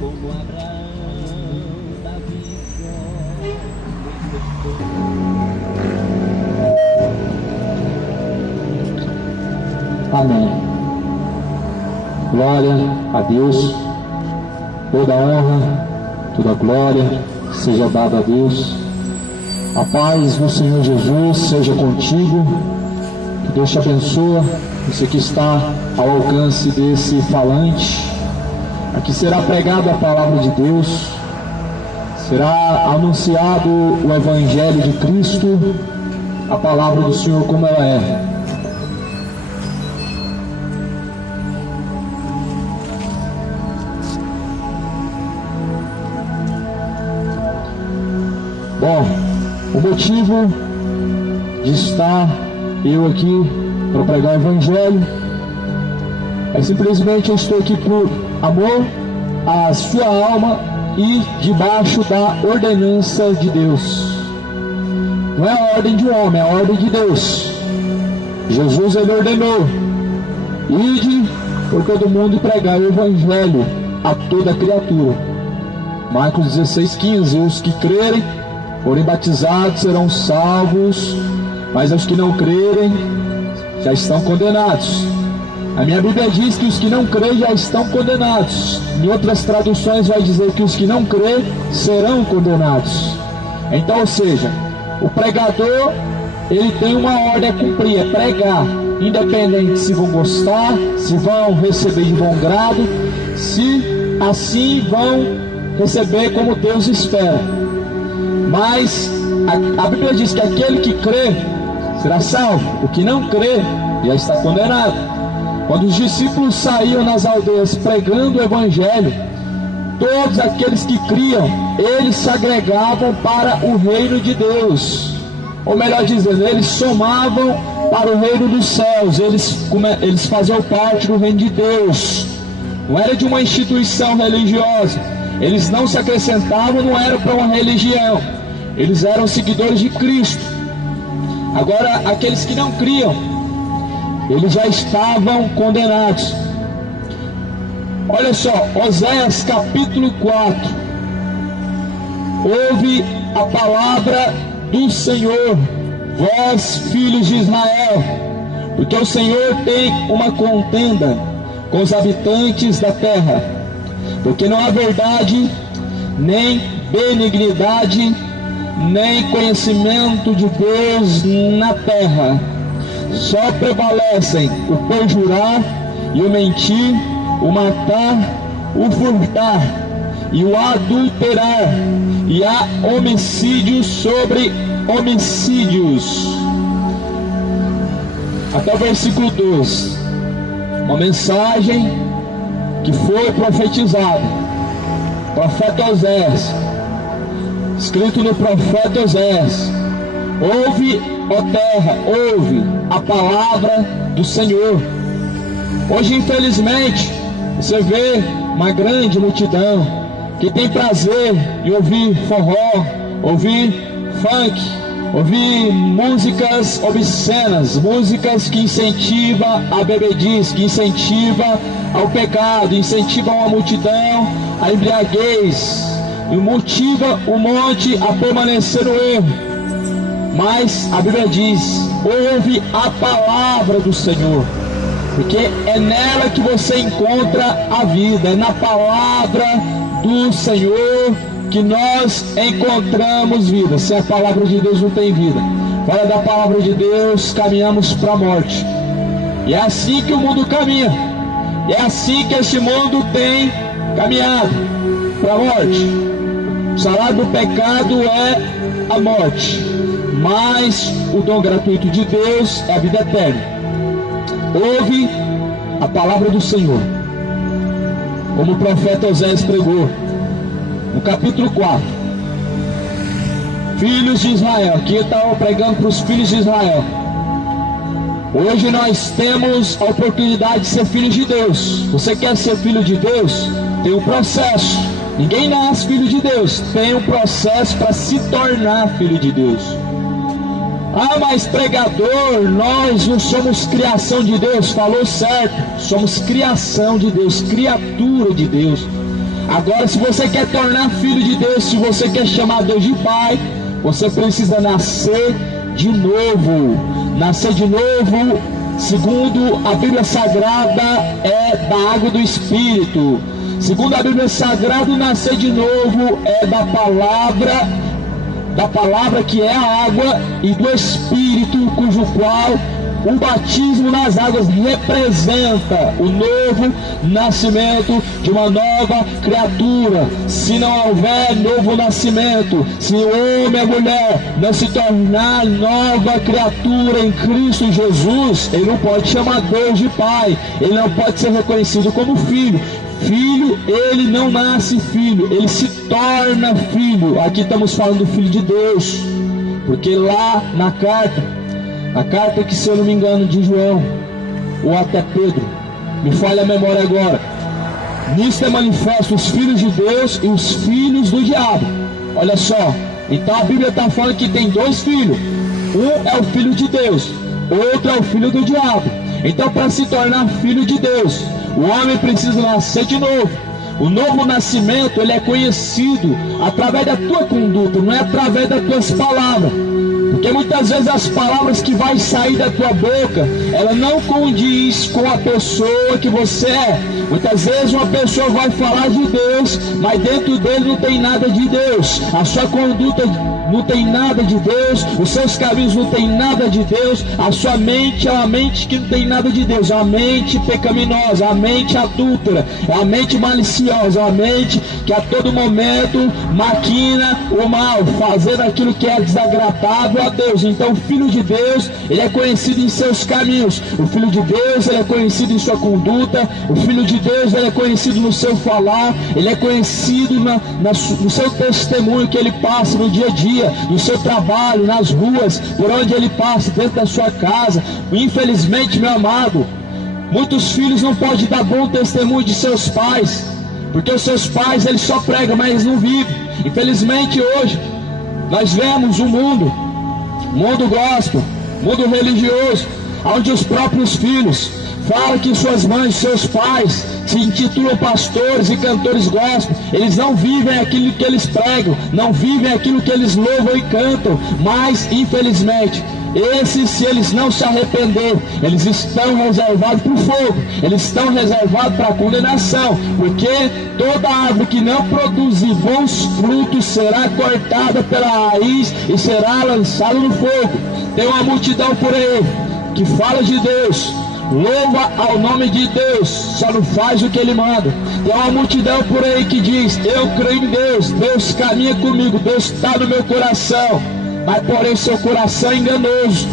Como Abraão, Davi, Amém. Glória a Deus. Toda honra, toda glória seja dada a Deus. A paz do Senhor Jesus seja contigo. Que Deus te abençoe. Você que está ao alcance desse falante. Aqui será pregada a palavra de Deus. Será anunciado o Evangelho de Cristo. A palavra do Senhor como ela é. Bom, o motivo de estar eu aqui para pregar o Evangelho é simplesmente eu estou aqui por amor à sua alma e debaixo da ordenança de Deus. Não é a ordem de um homem, é a ordem de Deus. Jesus ele ordenou: ide por todo mundo e pregai o Evangelho a toda criatura. Marcos 16:15. Os que crerem, forem batizados, serão salvos, mas os que não crerem já estão condenados. A minha Bíblia diz que os que não creem já estão condenados. Em outras traduções vai dizer que os que não creem serão condenados. Então, ou seja, o pregador ele tem uma ordem a cumprir, é pregar, independente se vão gostar, se vão receber de bom grado, se assim vão receber como Deus espera. Mas a Bíblia diz que aquele que crê será salvo, o que não crê já está condenado. Quando os discípulos saíam nas aldeias pregando o Evangelho, todos aqueles que criam, eles se agregavam para o reino de Deus. Ou melhor dizendo, eles somavam para o reino dos céus, eles faziam parte do reino de Deus. Não era de uma instituição religiosa, eles não se acrescentavam, não era para uma religião, eles eram seguidores de Cristo. Agora, aqueles que não criam, eles já estavam condenados. Olha só, Oséias capítulo 4. Ouve a palavra do Senhor, vós filhos de Israel, porque o Senhor tem uma contenda com os habitantes da terra, porque não há verdade, nem benignidade, nem conhecimento de Deus na terra. Só prevalecem o perjurar e o mentir, o matar, o furtar e o adulterar, e há homicídios sobre homicídios. Até o versículo 12. Uma mensagem que foi profetizada. Profeta Oséias, escrito no profeta Oséias: ouve, ó terra, ouve a palavra do Senhor. Hoje, infelizmente, você vê uma grande multidão que tem prazer em ouvir forró, ouvir funk, ouvir músicas obscenas, músicas que incentivam a bebedice, que incentivam ao pecado, incentivam a multidão à embriaguez, e motiva o monte a permanecer no erro. Mas a Bíblia diz: ouve a palavra do Senhor, porque é nela que você encontra a vida, é na palavra do Senhor que nós encontramos vida. Sem a palavra de Deus não tem vida. Fora da palavra de Deus caminhamos para a morte. E é assim que o mundo caminha, e é assim que este mundo tem caminhado para a morte. O salário do pecado é a morte, mas o dom gratuito de Deus é a vida eterna. Ouve a palavra do Senhor, como o profeta Oséias pregou no capítulo 4. filhos de Israel. Aqui eu estava pregando para os filhos de Israel. Hoje nós temos a oportunidade de ser filhos de Deus. Você quer ser filho de Deus? Tem um processo. Ninguém nasce filho de Deus. Tem um processo para se tornar filho de Deus. Ah, mas pregador, nós não somos criação de Deus. Falou certo. Somos criação de Deus, criatura de Deus. Agora, se você quer tornar filho de Deus, se você quer chamar Deus de Pai, você precisa nascer de novo. Nascer de novo, segundo a Bíblia Sagrada, é da água do Espírito. Segundo a Bíblia Sagrada, nascer de novo é da palavra que é a água, e do Espírito, cujo qual o batismo nas águas representa o novo nascimento de uma nova criatura. Se não houver novo nascimento, se o homem e a mulher não se tornar nova criatura em Cristo Jesus, ele não pode chamar Deus de Pai, ele não pode ser reconhecido como filho. Filho, ele não nasce filho, ele se torna filho. Aqui estamos falando do Filho de Deus, porque lá na carta, a carta que, se eu não me engano, de João, ou até Pedro, me falha a memória agora, nisto é manifesto os filhos de Deus e os filhos do diabo. Olha só, então a Bíblia está falando que tem dois filhos. Um é o filho de Deus, outro é o filho do diabo. Então, para se tornar filho de Deus, o homem precisa nascer de novo. O novo nascimento, ele é conhecido através da tua conduta, não é através das tuas palavras. Porque muitas vezes as palavras que vai sair da tua boca, ela não condiz com a pessoa que você é. Muitas vezes uma pessoa vai falar de Deus, mas dentro dele não tem nada de Deus. A sua conduta não tem nada de Deus, os seus caminhos não tem nada de Deus. A sua mente é uma mente que não tem nada de Deus, é uma mente pecaminosa, é uma mente adúltera, é uma mente maliciosa, é uma mente que a todo momento maquina o mal, fazendo aquilo que é desagradável a Deus. Então o Filho de Deus, ele é conhecido em seus caminhos. O Filho de Deus, ele é conhecido em sua conduta. O Filho de Deus, ele é conhecido no seu falar. Ele é conhecido no seu testemunho que ele passa no dia a dia, no seu trabalho, nas ruas, por onde ele passa, dentro da sua casa. Infelizmente, meu amado, muitos filhos não podem dar bom testemunho de seus pais, porque os seus pais, eles só pregam, mas eles não vivem. Infelizmente hoje nós vemos um mundo gospel, mundo religioso, onde os próprios filhos falam que suas mães, seus pais se intitulam pastores e cantores gospel. Eles não vivem aquilo que eles pregam, não vivem aquilo que eles louvam e cantam. Mas infelizmente esses, se eles não se arrependerem, eles estão reservados para o fogo, eles estão reservados para a condenação, porque toda árvore que não produzir bons frutos será cortada pela raiz e será lançada no fogo. Tem uma multidão por aí que fala de Deus, louva ao nome de Deus, só não faz o que ele manda. Tem uma multidão por aí que diz: eu creio em Deus, Deus caminha comigo, Deus está no meu coração. Mas porém seu coração é enganoso,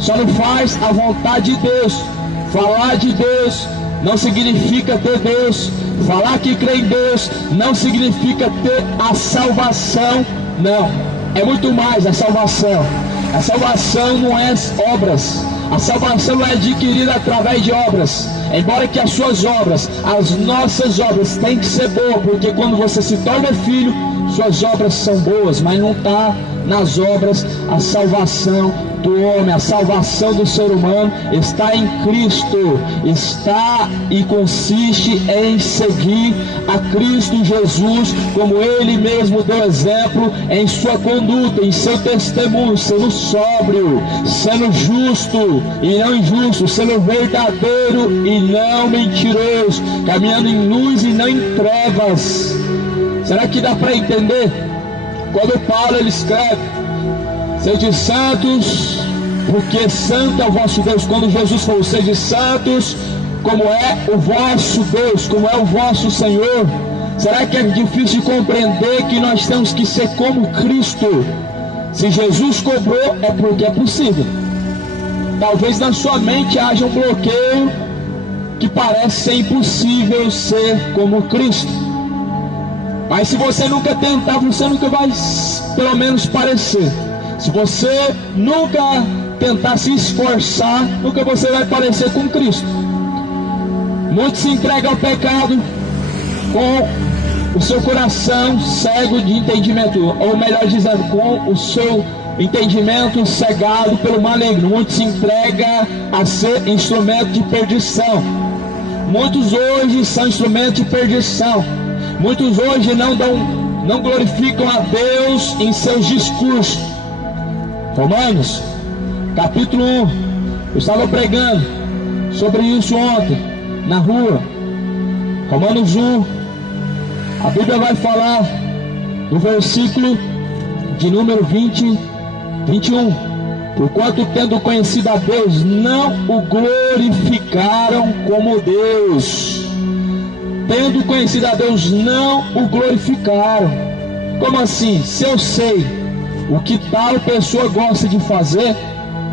só não faz a vontade de Deus. Falar de Deus não significa ter Deus. Falar que crê em Deus não significa ter a salvação. Não, é muito mais a salvação. A salvação não é obras. A salvação não é adquirida através de obras. Embora que as suas obras, as nossas obras, têm que ser boas, porque quando você se torna filho, suas obras são boas, mas não está nas obras a salvação do homem. A salvação do ser humano está em Cristo, está e consiste em seguir a Cristo Jesus, como Ele mesmo deu exemplo em sua conduta, em seu testemunho, sendo sóbrio, sendo justo e não injusto, sendo verdadeiro e não mentiroso, caminhando em luz e não em trevas. Será que dá para entender? Quando Paulo ele escreve: sede santos, porque santo é o vosso Deus. Quando Jesus falou: sede santos, como é o vosso Deus, como é o vosso Senhor. Será que é difícil de compreender que nós temos que ser como Cristo? Se Jesus cobrou, é porque é possível. Talvez na sua mente haja um bloqueio que parece ser impossível ser como Cristo. Mas se você nunca tentar, você nunca vai pelo menos parecer. Se você nunca tentar se esforçar, nunca você vai parecer com Cristo. Muitos se entregam ao pecado com o seu coração cego de entendimento, ou melhor dizendo, com o seu entendimento cegado pelo maligno. Muitos se entregam a ser instrumento de perdição. Muitos hoje são instrumentos de perdição. Muitos hoje não glorificam a Deus em seus discursos. Romanos, capítulo 1. Eu estava pregando sobre isso ontem, na rua. Romanos 1. A Bíblia vai falar no versículo de número 21. Porquanto, tendo conhecido a Deus, não o glorificaram como Deus. Tendo conhecido a Deus, não o glorificaram. Como assim? Se eu sei o que tal pessoa gosta de fazer,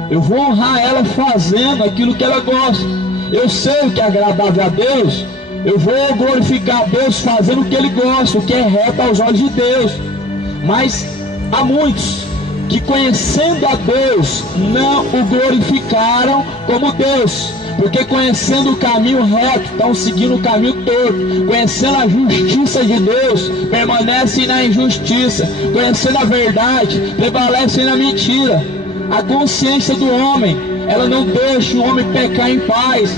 eu vou honrar ela fazendo aquilo que ela gosta. Eu sei o que é agradável a Deus, eu vou glorificar a Deus fazendo o que Ele gosta, o que é reto aos olhos de Deus. Mas há muitos que, conhecendo a Deus, não o glorificaram como Deus. Porque conhecendo o caminho reto, estão seguindo o caminho todo. Conhecendo a justiça de Deus, permanecem na injustiça. Conhecendo a verdade, prevalecem na mentira. A consciência do homem, ela não deixa o homem pecar em paz.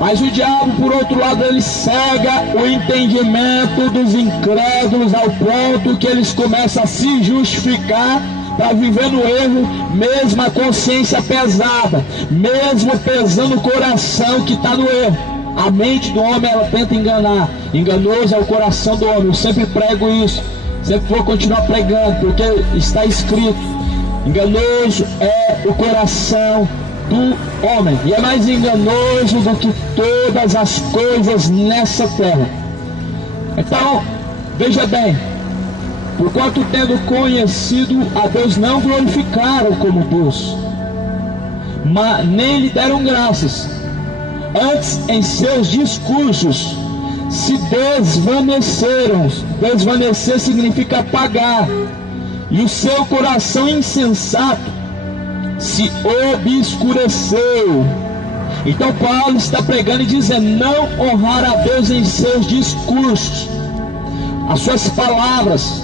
Mas o diabo, por outro lado, ele cega o entendimento dos incrédulos ao ponto que eles começam a se justificar para viver no erro, mesmo a consciência pesada, mesmo pesando o coração que está no erro. A mente do homem, ela tenta enganar. Enganoso é o coração do homem. Eu sempre prego isso, sempre vou continuar pregando, porque está escrito: enganoso é o coração do homem, e é mais enganoso do que todas as coisas nessa terra. Então, veja bem, porquanto tendo conhecido a Deus, não glorificaram como Deus, mas nem lhe deram graças. Antes, em seus discursos, se desvaneceram. Desvanecer significa apagar. E o seu coração insensato se obscureceu. Então Paulo está pregando e dizendo: não honrar a Deus em seus discursos, as suas palavras,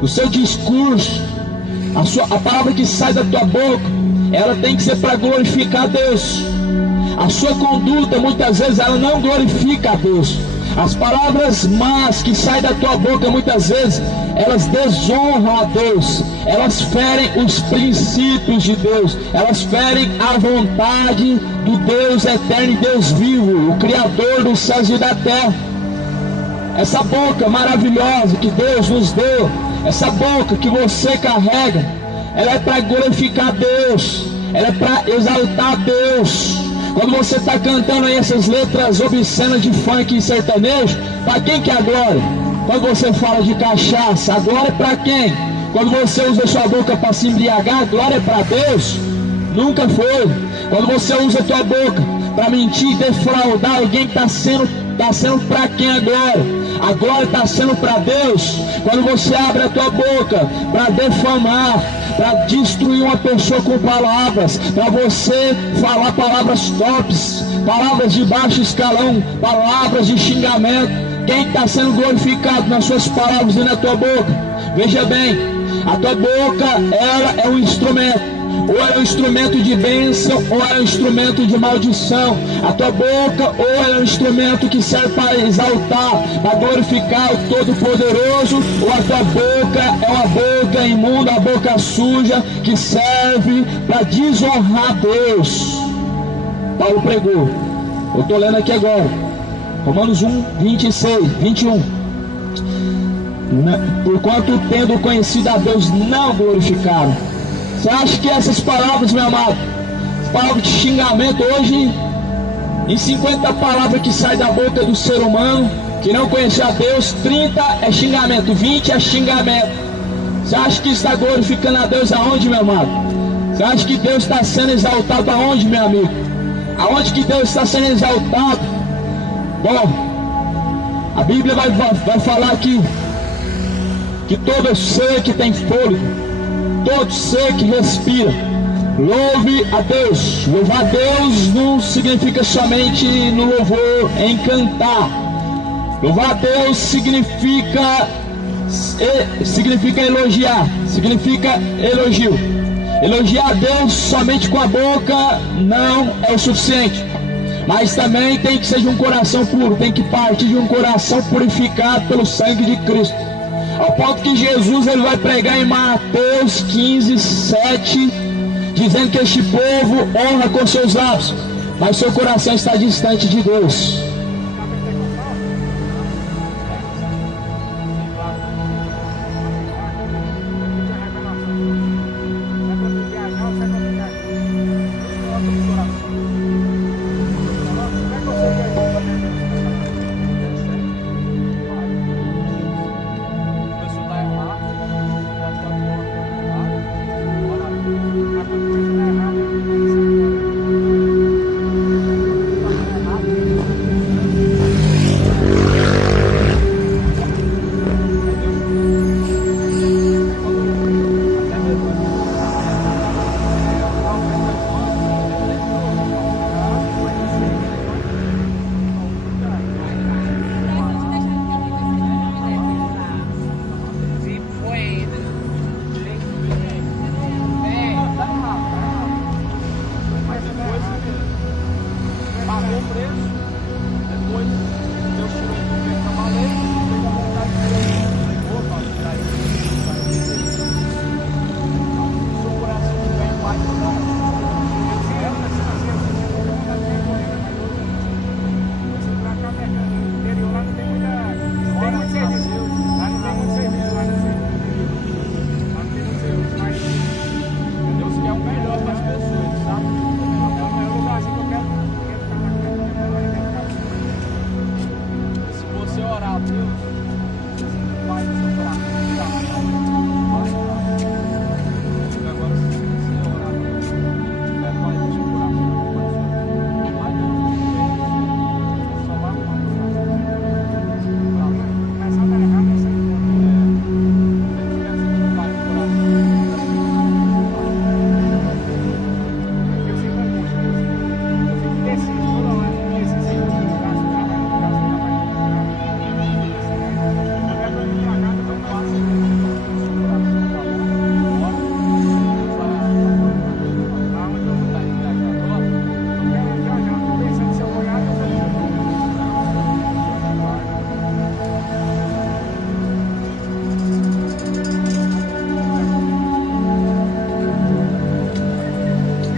o seu discurso, a palavra que sai da tua boca, ela tem que ser para glorificar a Deus. A sua conduta, muitas vezes, ela não glorifica a Deus. As palavras más que saem da tua boca, muitas vezes, elas desonram a Deus. Elas ferem os princípios de Deus. Elas ferem a vontade do Deus eterno e Deus vivo, o Criador dos céus e da terra. Essa boca maravilhosa que Deus nos deu, essa boca que você carrega, ela é para glorificar Deus, ela é para exaltar a Deus. Quando você está cantando aí essas letras obscenas de funk e sertanejo, para quem que é a glória? Quando você fala de cachaça, a glória é para quem? Quando você usa sua boca para se embriagar, a glória é para Deus? Nunca foi. Quando você usa a tua boca para mentir, defraudar alguém, está sendo para quem a glória? A glória está sendo para Deus. Quando você abre a tua boca para defamar, para destruir uma pessoa com palavras, para você falar palavras tops, palavras de baixo escalão, palavras de xingamento, quem está sendo glorificado nas suas palavras e na tua boca? Veja bem, a tua boca, ela é um instrumento. Ou é um instrumento de bênção, ou é um instrumento de maldição. A tua boca, ou é um instrumento que serve para exaltar, para glorificar o Todo-Poderoso, ou a tua boca é uma boca imunda, uma boca suja, que serve para desonrar Deus. Paulo pregou. Eu estou lendo aqui agora, Romanos 1, 21. Porquanto tendo conhecido a Deus, não glorificaram. Você acha que essas palavras, meu amado, palavras de xingamento hoje, em 50 palavras que saem da boca do ser humano, que não conhece a Deus, 30 é xingamento, 20 é xingamento. Você acha que está glorificando a Deus aonde, meu amado? Você acha que Deus está sendo exaltado aonde, meu amigo? Aonde que Deus está sendo exaltado? Bom, a Bíblia vai falar aqui que todo ser que tem fôlego, todo ser que respira, louve a Deus. Louvar a Deus não significa somente no louvor, em cantar. Louvar a Deus significa elogiar, significa elogio. Elogiar a Deus somente com a boca não é o suficiente, mas também tem que ser de um coração puro, tem que partir de um coração purificado pelo sangue de Cristo. Ao ponto que Jesus ele vai pregar em Mateus 15, 7, dizendo que este povo honra com seus lábios, mas seu coração está distante de Deus.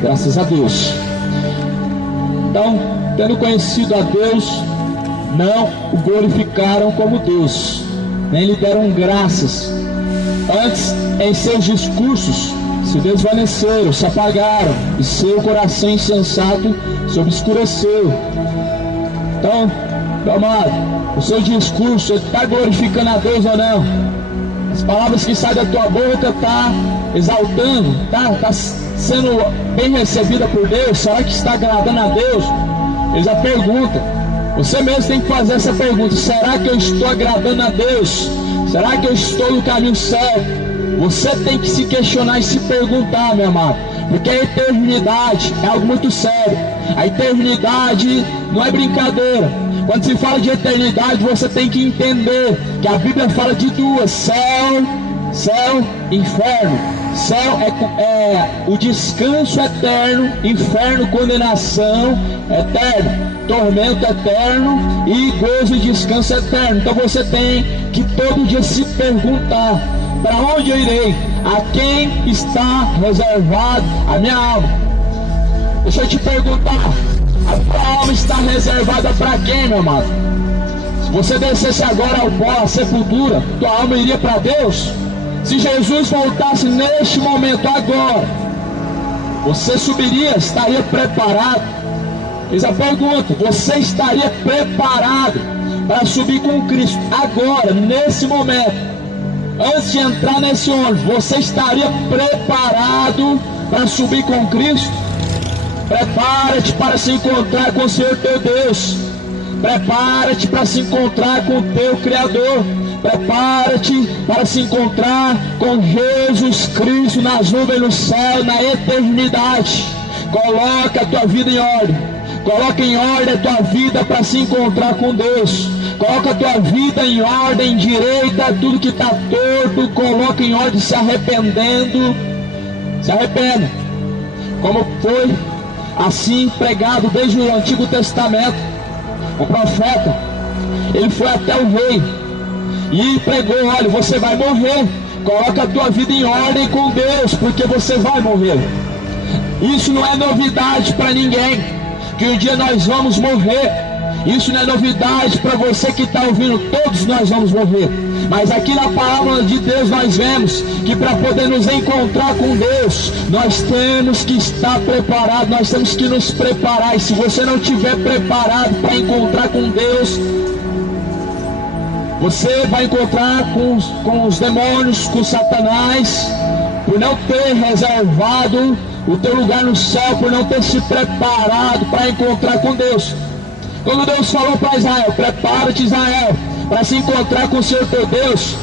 Graças a Deus. Então, tendo conhecido a Deus, não o glorificaram como Deus, nem lhe deram graças. Antes, em seus discursos, se desvaneceram, se apagaram, e seu coração insensato se obscureceu. Então, meu amado, o seu discurso está glorificando a Deus ou não? As palavras que saem da tua boca está exaltando, está sendo bem recebida por Deus? Será que está agradando a Deus? Eles a perguntam. Você mesmo tem que fazer essa pergunta: será que eu estou agradando a Deus? Será que eu estou no caminho certo? Você tem que se questionar e se perguntar, meu amado, porque a eternidade é algo muito sério. A eternidade não é brincadeira. Quando se fala de eternidade, você tem que entender que a Bíblia fala de duas: céu, inferno. Céu é o descanso eterno, inferno, condenação eterna, tormento eterno e gozo e descanso eterno. Então você tem que todo dia se perguntar: para onde eu irei? A quem está reservado a minha alma? Deixa eu te perguntar: a tua alma está reservada para quem, meu amado? Se você descesse agora ao pó, à sepultura, tua alma iria para Deus? Se Jesus voltasse neste momento, agora, você subiria, estaria preparado? Fiz a pergunta: você estaria preparado para subir com Cristo agora, nesse momento? Antes de entrar nesse ônibus, você estaria preparado para subir com Cristo? Prepara-te para se encontrar com o Senhor teu Deus. Prepara-te para se encontrar com o teu Criador. Prepara-te para se encontrar com Jesus Cristo nas nuvens do céu, na eternidade. Coloca a tua vida em ordem. Coloca em ordem a tua vida para se encontrar com Deus. Coloca a tua vida em ordem direita, tudo que está torto, coloca em ordem, se arrependendo. Se arrependa. Como foi assim pregado desde o Antigo Testamento. O profeta, ele foi até o rei e pregou: olha, você vai morrer. Coloca a tua vida em ordem com Deus, porque você vai morrer. Isso não é novidade para ninguém, que um dia nós vamos morrer. Isso não é novidade para você que está ouvindo. Todos nós vamos morrer. Mas aqui na palavra de Deus nós vemos que para poder nos encontrar com Deus, nós temos que estar preparados, nós temos que nos preparar. E se você não estiver preparado para encontrar com Deus, você vai encontrar com os demônios, com Satanás, por não ter reservado o teu lugar no céu, por não ter se preparado para encontrar com Deus. Quando Deus falou para Israel: prepara-te, Israel, para se encontrar com o Senhor teu Deus,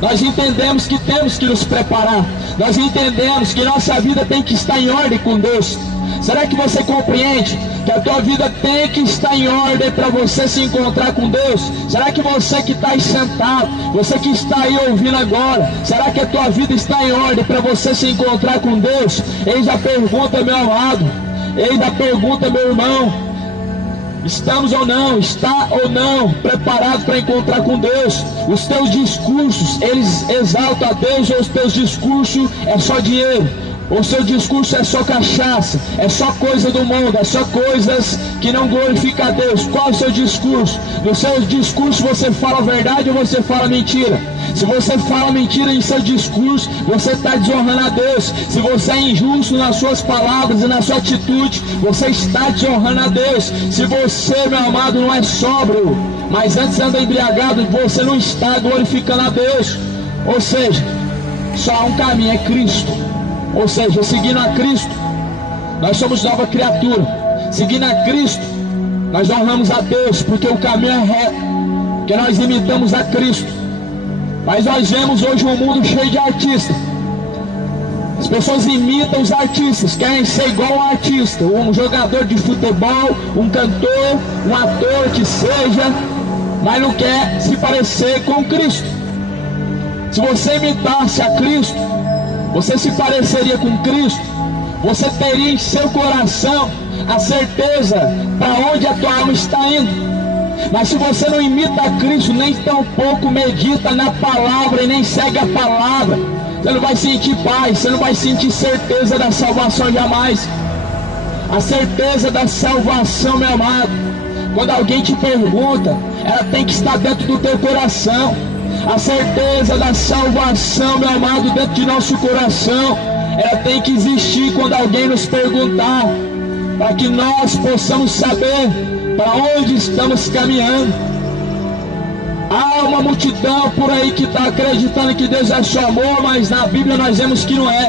nós entendemos que temos que nos preparar. Nós entendemos que nossa vida tem que estar em ordem com Deus. Será que você compreende que a tua vida tem que estar em ordem para você se encontrar com Deus? Será que você que está aí sentado, você que está aí ouvindo agora, será que a tua vida está em ordem para você se encontrar com Deus? Eis a pergunta, meu amado. Eis a pergunta, meu irmão. Estamos ou não, está ou não preparado para encontrar com Deus? Os teus discursos, eles exaltam a Deus, ou os teus discursos é só dinheiro? O seu discurso é só cachaça, é só coisa do mundo, é só coisas que não glorificam a Deus? Qual é o seu discurso? No seu discurso você fala a verdade ou você fala mentira? Se você fala mentira em seu discurso, você está desonrando a Deus. Se você é injusto nas suas palavras e na sua atitude, você está desonrando a Deus. Se você, meu amado, não é sóbrio, mas antes anda embriagado, você não está glorificando a Deus. Ou seja, só há um caminho, é Cristo. Ou seja, seguindo a Cristo, nós somos nova criatura. Seguindo a Cristo, nós honramos a Deus, porque o caminho é reto, porque nós imitamos a Cristo. Mas nós vemos hoje um mundo cheio de artistas. As pessoas imitam os artistas, querem ser igual a um artista, um jogador de futebol, um cantor, um ator que seja, mas não quer se parecer com Cristo. Se você imitasse a Cristo, você se pareceria com Cristo, você teria em seu coração a certeza para onde a tua alma está indo. Mas se você não imita a Cristo, nem tampouco medita na palavra e nem segue a palavra, você não vai sentir paz, você não vai sentir certeza da salvação jamais. A certeza da salvação, meu amado, quando alguém te pergunta, ela tem que estar dentro do teu coração. A certeza da salvação, meu amado, dentro de nosso coração, ela tem que existir quando alguém nos perguntar, para que nós possamos saber para onde estamos caminhando. Há uma multidão por aí que está acreditando que Deus é só amor, mas na Bíblia nós vemos que não é.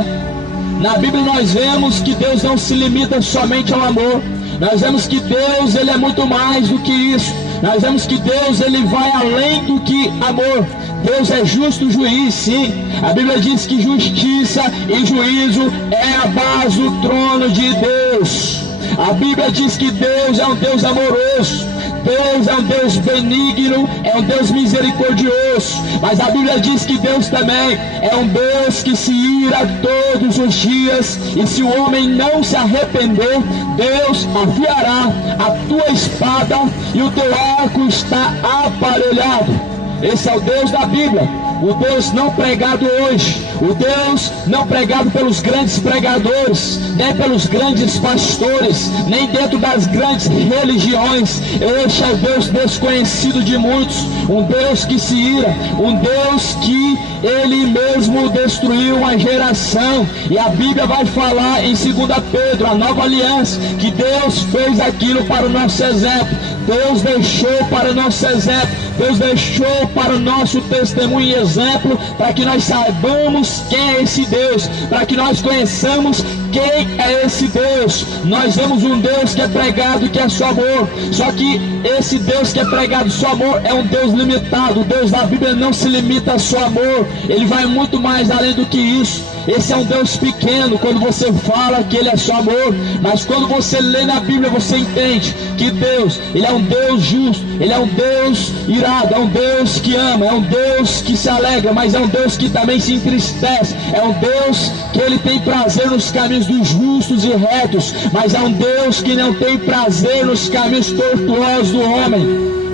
Na Bíblia nós vemos que Deus não se limita somente ao amor. Nós vemos que Deus, Ele é muito mais do que isso. Nós vemos que Deus, Ele vai além do que amor. Deus é justo juiz, sim. A Bíblia diz que justiça e juízo é a base do trono de Deus. A Bíblia diz que Deus é um Deus amoroso. Deus é um Deus benigno, é um Deus misericordioso. Mas a Bíblia diz que Deus também é um Deus que se ira todos os dias. E se o homem não se arrepender, Deus afiará a tua espada e o teu arco está aparelhado. Esse é o Deus da Bíblia. O Deus não pregado hoje, o Deus não pregado pelos grandes pregadores, nem pelos grandes pastores, nem dentro das grandes religiões. Este é o Deus desconhecido de muitos, um Deus que se ira, um Deus que Ele mesmo destruiu uma geração. E a Bíblia vai falar em 2 Pedro, a nova aliança, que Deus fez aquilo para o nosso exemplo. Deus deixou para o nosso exemplo, Deus deixou para o nosso testemunho e exemplo, para que nós saibamos quem é esse Deus, para que nós conheçamos quem é esse Deus? Nós vemos um Deus que é pregado, que é só amor. Só que esse Deus que é pregado, só amor, é um Deus limitado. O Deus da Bíblia não se limita a só amor. Ele vai muito mais além do que isso. Esse é um Deus pequeno quando você fala que Ele é só amor, mas quando você lê na Bíblia você entende que Deus, Ele é um Deus justo, Ele é um Deus irado, é um Deus que ama, é um Deus que se alegra, mas é um Deus que também se entristece, é um Deus que Ele tem prazer nos caminhos dos justos e retos, mas é um Deus que não tem prazer nos caminhos tortuosos do homem,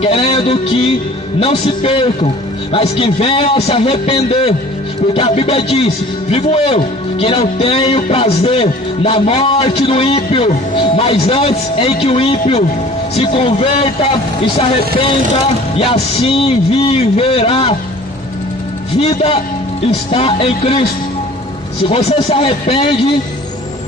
querendo que não se percam, mas que venham a se arrepender. Porque a Bíblia diz: vivo eu, que não tenho prazer na morte do ímpio, mas antes em que o ímpio se converta e se arrependa, e assim viverá. Vida está em Cristo. Se você se arrepende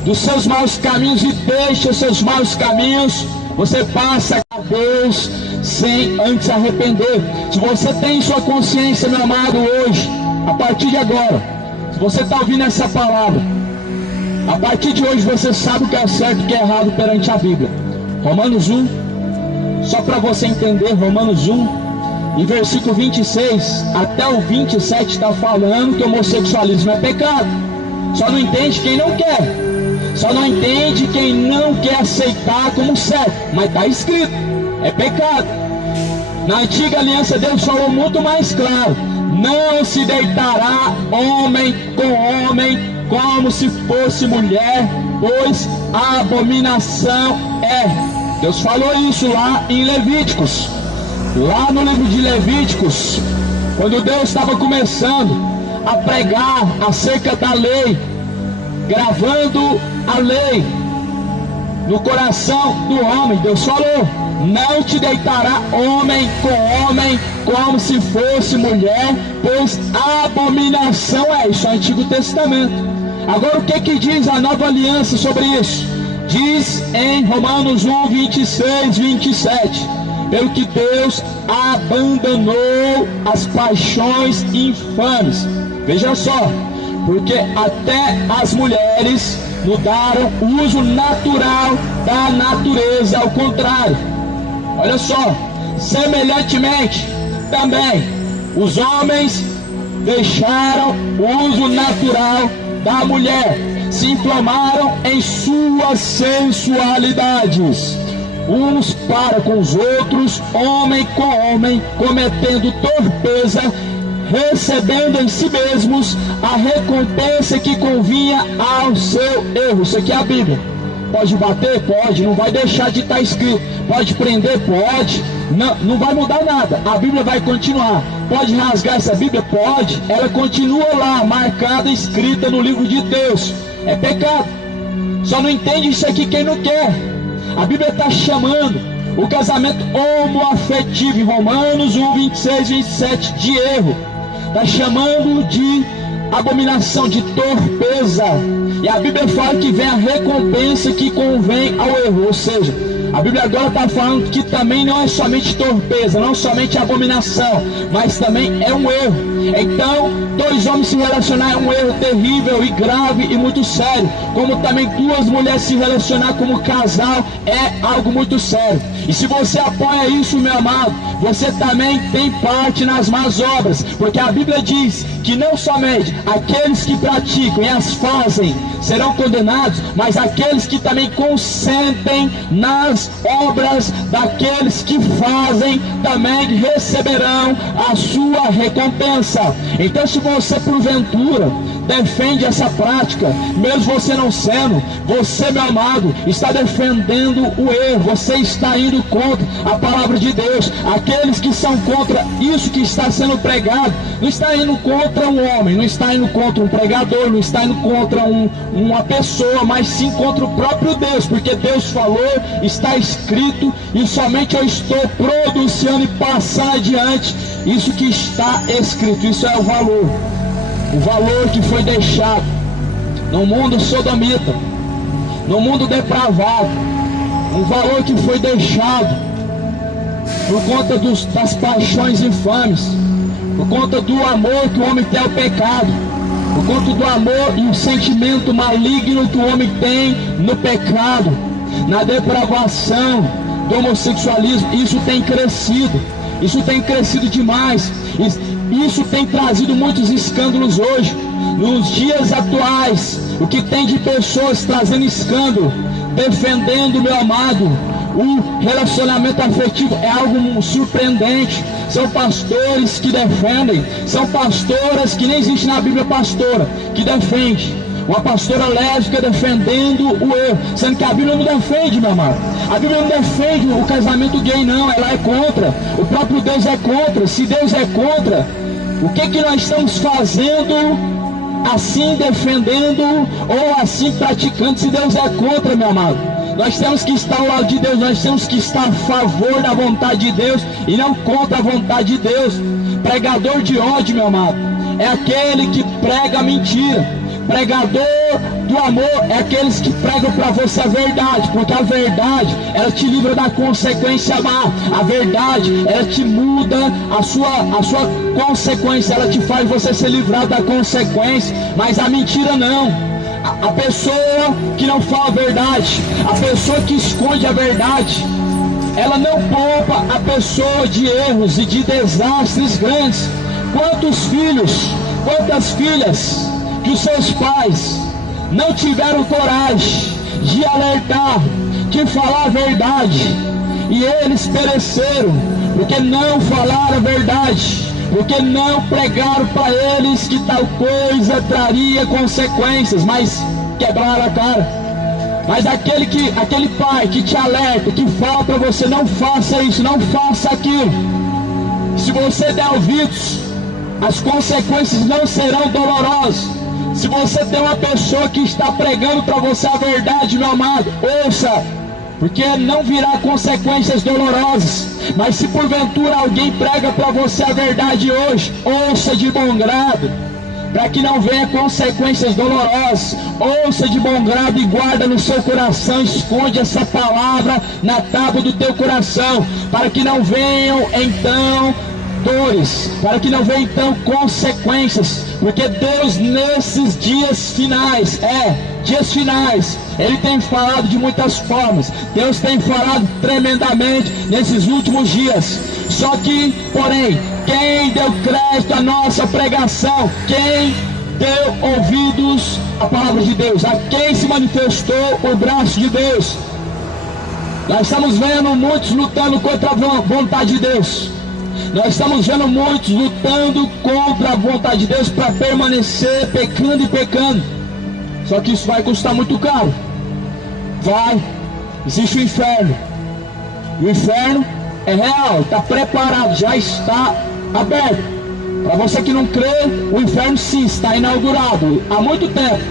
dos seus maus caminhos e deixa os seus maus caminhos, você passa a Deus sem antes se arrepender. Se você tem sua consciência, meu amado, hoje, a partir de agora, se você está ouvindo essa palavra, a partir de hoje você sabe o que é certo e o que é errado perante a Bíblia. Romanos 1, só para você entender, Romanos 1, em versículo 26 até o 27 está falando que o homossexualismo é pecado. Só não entende quem não quer. Só não entende quem não quer aceitar como certo. Mas está escrito, é pecado. Na antiga aliança Deus falou muito mais claro: não se deitará homem com homem como se fosse mulher, pois a abominação é. Deus falou isso lá em Levíticos. Lá no livro de Levíticos, quando Deus estava começando a pregar acerca da lei, gravando a lei no coração do homem, Deus falou: não te deitará homem com homem como se fosse mulher, pois a abominação é. Isso é o Antigo Testamento. Agora o que diz a nova aliança sobre isso? Diz em Romanos 1, 26, 27: pelo que Deus abandonou as paixões infames. Veja só, porque até as mulheres mudaram o uso natural da natureza, ao contrário. Olha só, semelhantemente também os homens deixaram o uso natural da mulher, se inflamaram em suas sensualidades, uns para com os outros, homem com homem, cometendo torpeza, recebendo em si mesmos a recompensa que convinha ao seu erro. Isso aqui é a Bíblia. Pode bater? Pode. Não vai deixar de estar escrito. Pode prender? Pode. Não vai mudar nada. A Bíblia vai continuar. Pode rasgar essa Bíblia? Pode. Ela continua lá, marcada, escrita no livro de Deus. É pecado. Só não entende isso aqui quem não quer. A Bíblia está chamando o casamento homoafetivo em Romanos 1, 26, 27 de erro. Está chamando de abominação, de torpeza. E a Bíblia fala que vem a recompensa que convém ao erro. Ou seja, a Bíblia agora está falando que também não é somente torpeza, não somente abominação, mas também é um erro. Então, dois homens se relacionar é um erro terrível e grave e muito sério. Como também duas mulheres se relacionar como casal é algo muito sério. E se você apoia isso, meu amado, você também tem parte nas más obras. Porque a Bíblia diz que não somente aqueles que praticam e as fazem serão condenados, mas aqueles que também consentem nas obras daqueles que fazem também receberão a sua recompensa. Então, se você porventura defende essa prática, mesmo você não sendo, você, meu amado, está defendendo o erro, você está indo contra a palavra de Deus. Aqueles que são contra isso que está sendo pregado, não está indo contra um homem, não está indo contra um pregador, não está indo contra uma pessoa, mas sim contra o próprio Deus, porque Deus falou, está escrito, e somente eu estou produzindo e passando adiante isso que está escrito. Isso é o valor que foi deixado no mundo sodomita, no mundo depravado, um valor que foi deixado por conta das paixões infames, por conta do amor que o homem tem ao pecado. por conta do amor e o sentimento maligno que o homem tem no pecado, na depravação, do homossexualismo. Isso tem crescido demais. Isso tem trazido muitos escândalos hoje. Nos dias atuais, o que tem de pessoas trazendo escândalo, defendendo, meu amado, o relacionamento afetivo, é algo surpreendente. São pastores que defendem, são pastoras que nem existe na Bíblia pastora, que defende. Uma pastora lésbica defendendo o erro, sendo que a Bíblia não defende, meu amado. A Bíblia não defende o casamento gay, não. Ela é contra. O próprio Deus é contra. Se Deus é contra, o que nós estamos fazendo assim defendendo ou assim praticando? Se Deus é contra, meu amado, nós temos que estar ao lado de Deus. Nós temos que estar a favor da vontade de Deus e não contra a vontade de Deus. Pregador de ódio, meu amado, é aquele que prega a mentira. Pregador do amor é aqueles que pregam para você a verdade, porque a verdade, ela te livra da consequência má. A verdade, ela te muda a sua consequência, ela te faz você ser livrado da consequência. Mas a mentira não. A pessoa que não fala a verdade, a pessoa que esconde a verdade, ela não poupa a pessoa de erros e de desastres grandes. Quantos filhos, quantas filhas que os seus pais não tiveram coragem de alertar, de falar a verdade, e eles pereceram porque não falaram a verdade, porque não pregaram para eles que tal coisa traria consequências, mas quebraram a cara. Mas aquele pai que te alerta, que fala para você: não faça isso, não faça aquilo, se você der ouvidos, as consequências não serão dolorosas. Se você tem uma pessoa que está pregando para você a verdade, meu amado, ouça, porque não virá consequências dolorosas. Mas se porventura alguém prega para você a verdade hoje, ouça de bom grado, para que não venha consequências dolorosas. Ouça de bom grado e guarda no seu coração, esconde essa palavra na tábua do teu coração, para que não venham então dores, para que não venham então consequências, porque Deus nesses dias finais, Ele tem falado de muitas formas. Deus tem falado tremendamente nesses últimos dias. Só que, porém, quem deu crédito à nossa pregação, quem deu ouvidos à palavra de Deus, a quem se manifestou o braço de Deus? Nós estamos vendo muitos lutando contra a vontade de Deus. Nós estamos vendo muitos lutando contra a vontade de Deus para permanecer pecando e pecando. Só que isso vai custar muito caro. Existe o inferno. O inferno é real, está preparado, já está aberto. Para você que não crê, o inferno sim está inaugurado há muito tempo.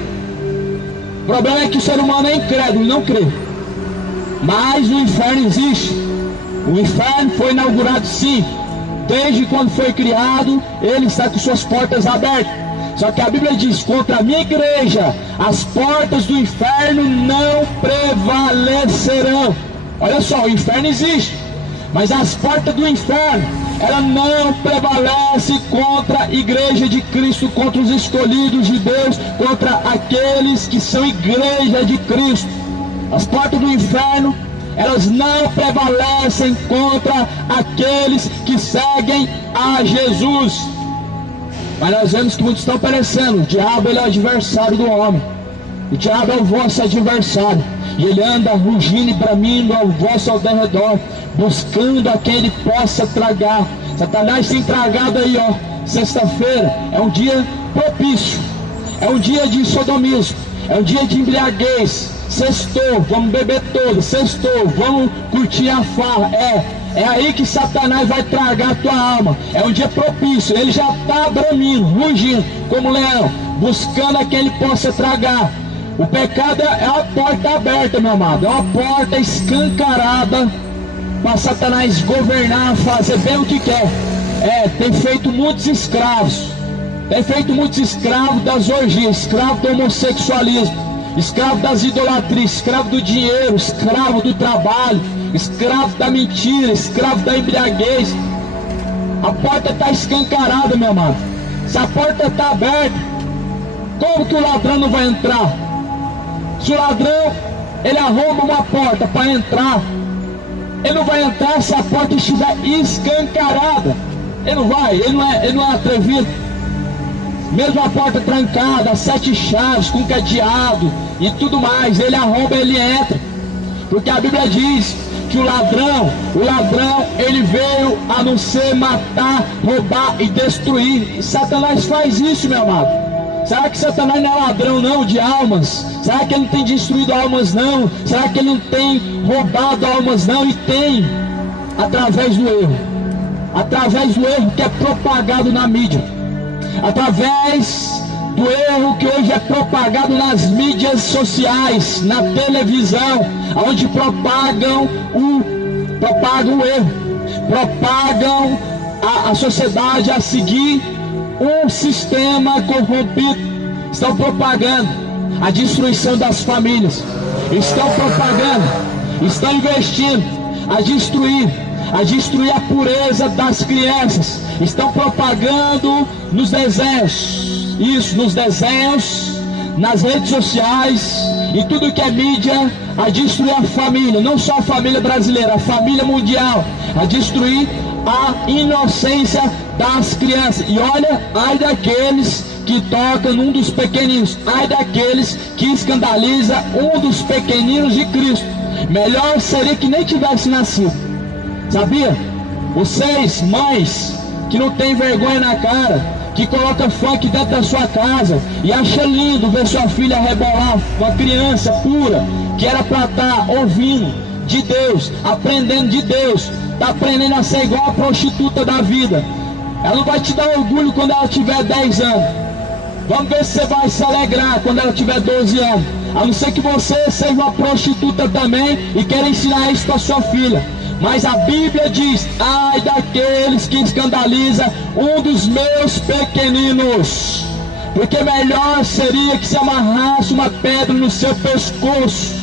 O problema é que o ser humano é incrédulo, não crê. Mas o inferno existe. O inferno foi inaugurado sim. Desde quando foi criado, ele está com suas portas abertas. Só que a Bíblia diz: contra a minha igreja, as portas do inferno não prevalecerão. Olha só, o inferno existe, mas as portas do inferno, ela não prevalece contra a igreja de Cristo, contra os escolhidos de Deus, contra aqueles que são igreja de Cristo. As portas do inferno, elas não prevalecem contra aqueles que seguem a Jesus. Mas nós vemos que muitos estão perecendo. O diabo, ele é o adversário do homem. O diabo é o vosso adversário. E ele anda rugindo e bramindo ao vosso derredor, buscando a quem ele possa tragar. Satanás tem tragado aí, ó. Sexta-feira é um dia propício. É um dia de sodomismo. É um dia de embriaguez. Sextou, vamos beber todo. Sextou, vamos curtir a farra. É aí que Satanás vai tragar a tua alma. É um dia propício. Ele já está bramindo, rugindo como leão, buscando a quem ele possa tragar. O pecado é uma porta aberta, meu amado. É uma porta escancarada para Satanás governar, fazer bem o que quer. Tem feito muitos escravos. Tem feito muitos escravos das orgias, escravos do homossexualismo, escravo das idolatrias, escravo do dinheiro, escravo do trabalho, escravo da mentira, escravo da embriaguez. A porta está escancarada, meu amado. Se a porta está aberta, Como que o ladrão não vai entrar? Se o ladrão, ele arromba uma porta para entrar, ele não vai entrar se a porta estiver escancarada. Ele não vai, ele não é atrevido. Mesmo a porta trancada, 7 chaves, com cadeado e tudo mais, ele arromba, ele entra. Porque a Bíblia diz que o ladrão, ele veio a não ser matar, roubar e destruir. E Satanás faz isso, meu amado. Será que Satanás não é ladrão não de almas? Será que ele não tem destruído almas não? Será que ele não tem roubado almas não? E tem, através do erro. Através do erro que é propagado na mídia. Através do erro que hoje é propagado nas mídias sociais, na televisão, onde propagam o erro, propagam a sociedade a seguir um sistema corrompido. Estão propagando a destruição das famílias, estão propagando, estão investindo a destruir a pureza das crianças, estão propagando nos desenhos, isso, nos desenhos, nas redes sociais, e tudo que é mídia, a destruir a família, não só a família brasileira, a família mundial, a destruir a inocência das crianças. E olha, ai daqueles que tocam num dos pequeninos, ai daqueles que escandaliza um dos pequeninos de Cristo. Melhor seria que nem tivesse nascido. Sabia? Vocês, mães, que não tem vergonha na cara, que coloca funk dentro da sua casa e acha lindo ver sua filha rebolar, uma criança pura, que era para estar ouvindo de Deus, aprendendo de Deus, está aprendendo a ser igual a prostituta da vida. Ela não vai te dar orgulho quando ela tiver 10 anos. Vamos ver se você vai se alegrar quando ela tiver 12 anos. A não ser que você seja uma prostituta também e queira ensinar isso para sua filha. Mas a Bíblia diz, ai daqueles que escandalizam um dos meus pequeninos. Porque melhor seria que se amarrasse uma pedra no seu pescoço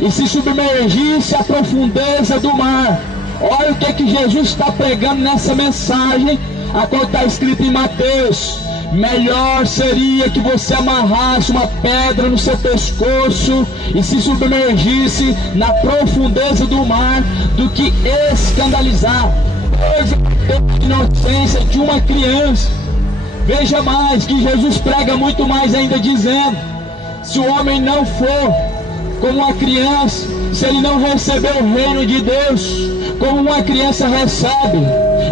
e se submergisse à profundeza do mar. Olha o que Jesus está pregando nessa mensagem, a qual está escrito em Mateus. Melhor seria que você amarrasse uma pedra no seu pescoço e se submergisse na profundeza do mar do que escandalizar a inocência de uma criança. Veja mais, que Jesus prega muito mais ainda, dizendo: se o homem não for como uma criança, se ele não receber o reino de Deus como uma criança recebe,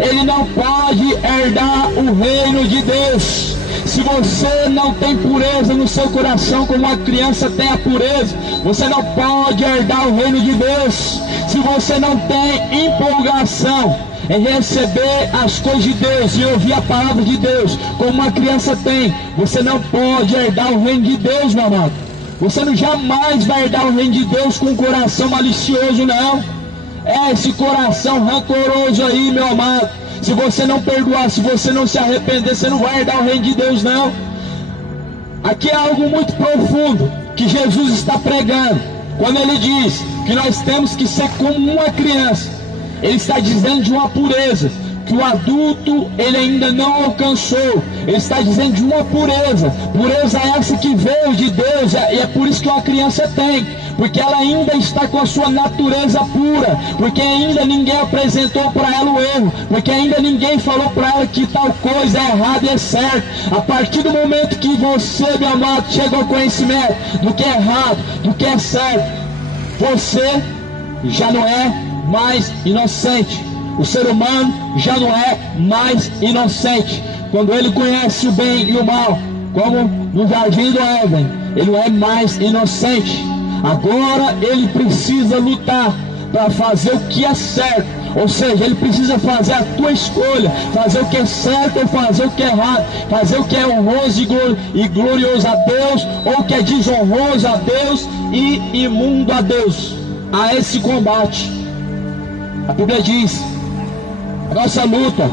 ele não pode herdar o reino de Deus. Se você não tem pureza no seu coração como uma criança tem a pureza, você não pode herdar o reino de Deus. Se você não tem empolgação em receber as coisas de Deus e ouvir a palavra de Deus como uma criança tem, você não pode herdar o reino de Deus, meu amado. Você não jamais vai herdar o reino de Deus com um coração malicioso, não. É esse coração rancoroso aí, meu amado. Se você não perdoar, se você não se arrepender, você não vai herdar o reino de Deus, não. Aqui é algo muito profundo que Jesus está pregando. Quando ele diz que nós temos que ser como uma criança, ele está dizendo de uma pureza que o adulto ele ainda não alcançou. Ele está dizendo de uma pureza essa que veio de Deus, e é por isso que uma criança tem, porque ela ainda está com a sua natureza pura, porque ainda ninguém apresentou para ela o erro, porque ainda ninguém falou para ela que tal coisa é errada e é certo. A partir do momento que você, meu amado, chega ao conhecimento do que é errado, do que é certo, você já não é mais inocente. O ser humano já não é mais inocente. Quando ele conhece o bem e o mal, como no jardim do Éden, ele não é mais inocente. Agora ele precisa lutar para fazer o que é certo. Ou seja, ele precisa fazer a tua escolha, fazer o que é certo ou fazer o que é errado, fazer o que é honroso e glorioso a Deus, ou o que é desonroso a Deus e imundo a Deus. A esse combate, a Bíblia diz: a nossa luta,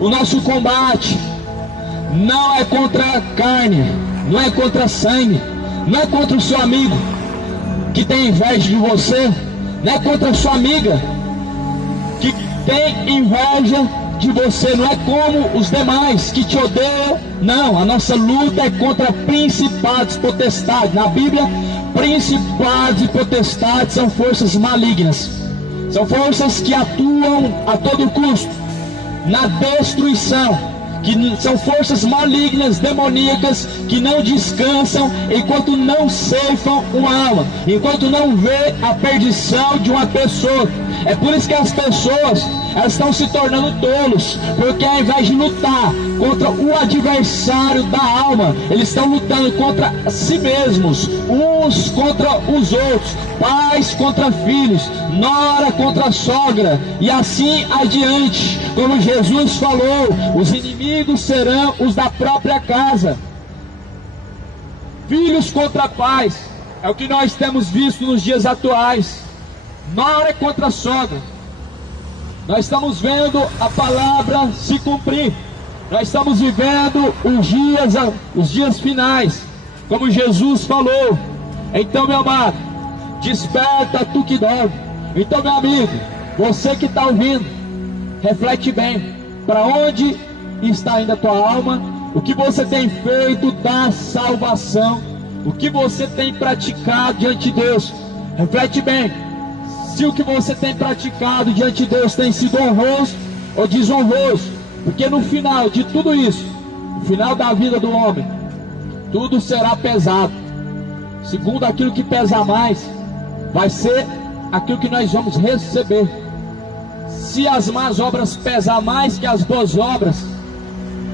o nosso combate não é contra a carne, não é contra sangue, não é contra o seu amigo que tem inveja de você, não é contra a sua amiga que tem inveja de você, não é como os demais que te odeiam. Não, a nossa luta é contra principados, potestades. Na Bíblia, principados e potestades são forças malignas. São forças que atuam a todo custo na destruição, que são forças malignas, demoníacas, que não descansam enquanto não ceifam uma alma, enquanto não vê a perdição de uma pessoa. É por isso que as pessoas, elas estão se tornando tolos, porque ao invés de lutar contra o adversário da alma, eles estão lutando contra si mesmos, uns contra os outros, pais contra filhos, nora contra sogra, e assim adiante. Como Jesus falou, os inimigos serão os da própria casa. Filhos contra pais, é o que nós temos visto nos dias atuais. Nora contra sogra. Nós estamos vendo a palavra se cumprir. Nós estamos vivendo os dias finais, como Jesus falou. Então, meu amado, desperta tu que dorme. Então, meu amigo, você que está ouvindo, reflete bem, para onde está indo a tua alma, o que você tem feito da salvação, o que você tem praticado diante de Deus. Reflete bem, se o que você tem praticado diante de Deus tem sido honroso ou desonroso, porque no final de tudo isso, no final da vida do homem, tudo será pesado. Segundo aquilo que pesa mais, vai ser aquilo que nós vamos receber. Se as más obras pesar mais que as boas obras,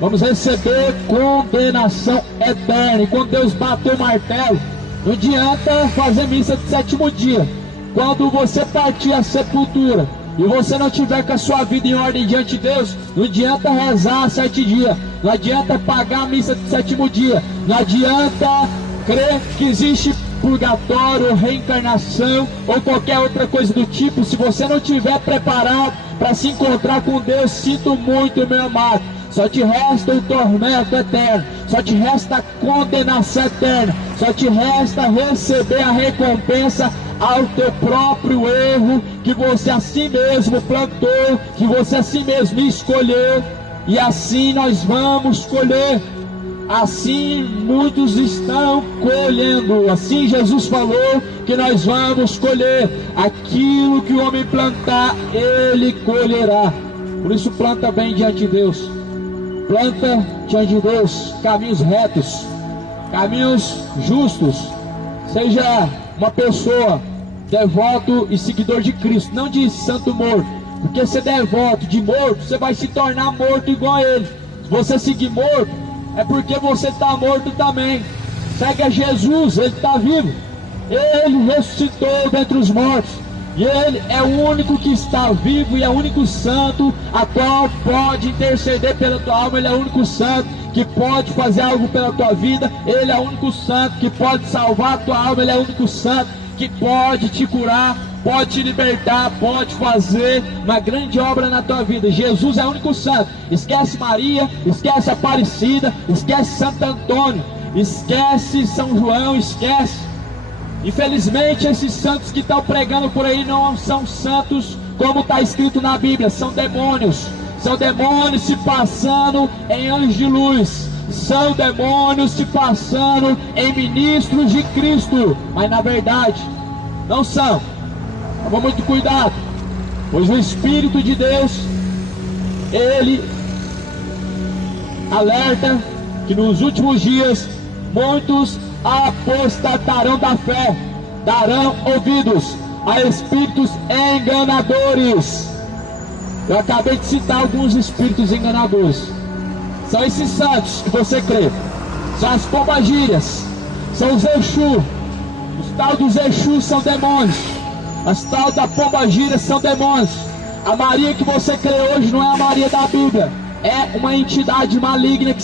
vamos receber condenação eterna. E quando Deus bater o martelo, não adianta fazer missa de sétimo dia. Quando você partir à sepultura e você não tiver com a sua vida em ordem diante de Deus, não adianta rezar 7 dias, não adianta pagar a missa de sétimo dia, não adianta crer que existe purgatório, reencarnação ou qualquer outra coisa do tipo. Se você não estiver preparado para se encontrar com Deus, sinto muito, meu amado, só te resta o tormento eterno, só te resta a condenação eterna, só te resta receber a recompensa ao teu próprio erro, que você a si mesmo plantou, que você a si mesmo escolheu, e assim nós vamos colher. Assim muitos estão colhendo. Assim Jesus falou que nós vamos colher aquilo que o homem plantar, ele colherá. Por isso planta bem diante de Deus. Planta diante de Deus caminhos retos, caminhos justos. Seja uma pessoa devoto e seguidor de Cristo, não de santo morto. Porque ser devoto de morto, você vai se tornar morto igual a ele. Se você seguir morto, é porque você está morto também. Segue a Jesus, ele está vivo. Ele ressuscitou dentre os mortos. E ele é o único que está vivo e é o único santo a qual pode interceder pela tua alma. Ele é o único santo que pode fazer algo pela tua vida. Ele é o único santo que pode salvar a tua alma. Ele é o único santo que pode te curar, pode te libertar, pode fazer uma grande obra na tua vida. Jesus é o único santo. Esquece Maria, esquece Aparecida, esquece Santo Antônio, esquece São João, esquece. Infelizmente esses santos que estão pregando por aí não são santos como está escrito na Bíblia, são demônios. São demônios se passando em anjos de luz, são demônios se passando em ministros de Cristo, mas na verdade não são. Toma muito cuidado, pois o Espírito de Deus, ele alerta que nos últimos dias muitos apostatarão da fé, darão ouvidos a espíritos enganadores. Eu acabei de citar alguns espíritos enganadores. São esses santos que você crê, são as pombagírias, são os Exu. Os tal dos Exu são demônios, as tal da pombagira são demônios. A Maria que você crê hoje não é a Maria da Bíblia, é uma entidade maligna que